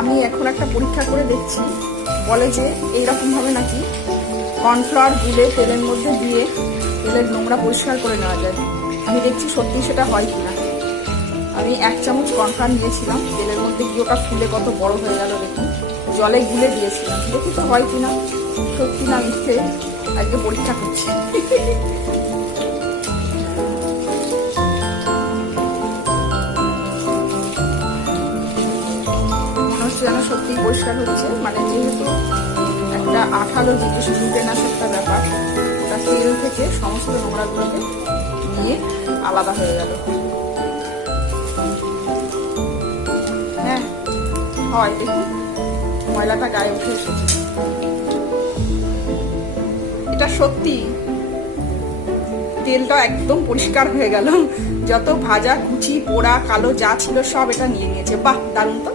আমি এখন একটা পরীক্ষা করে দেখছি, বলে যে এইরকমভাবে নাকি কর্নফ্লাওয়ার গুলে তেলের মধ্যে দিয়ে তেলের নোংরা পরিষ্কার করে নেওয়া যায়। আমি দেখছি সত্যি সেটা হয় কিনা। আমি 1 চামচ কর্নফ্লাওয়ার নিয়েছিলাম, তেলের মধ্যে গিয়ে ওটা ফুলে কত বড় হয়ে গেল দেখুন, জলে গুলে দিয়েছিলাম, দেখি তো হয় কিনা, সত্যি না মিথ্যে আজকে পরীক্ষা করছি। যেন সত্যি পরিষ্কার হচ্ছে, মানে যেহেতু একটা আঠালো জিনিস কীটনাশকটা ব্যাপার, ওটা তেল থেকে সমস্ত নোংরাগুলোকে নিয়ে আলাদা হয়ে গেল। হ্যাঁ হয়, দেখুন ময়লাটা গায়ে উঠে এসেছে। এটা সত্যি তেলটা একদম পরিষ্কার হয়ে গেল, যত ভাজা কুচি পোড়া কালো যা ছিল সব এটা নিয়ে নিয়েছে। বাহ, দারুণ তো।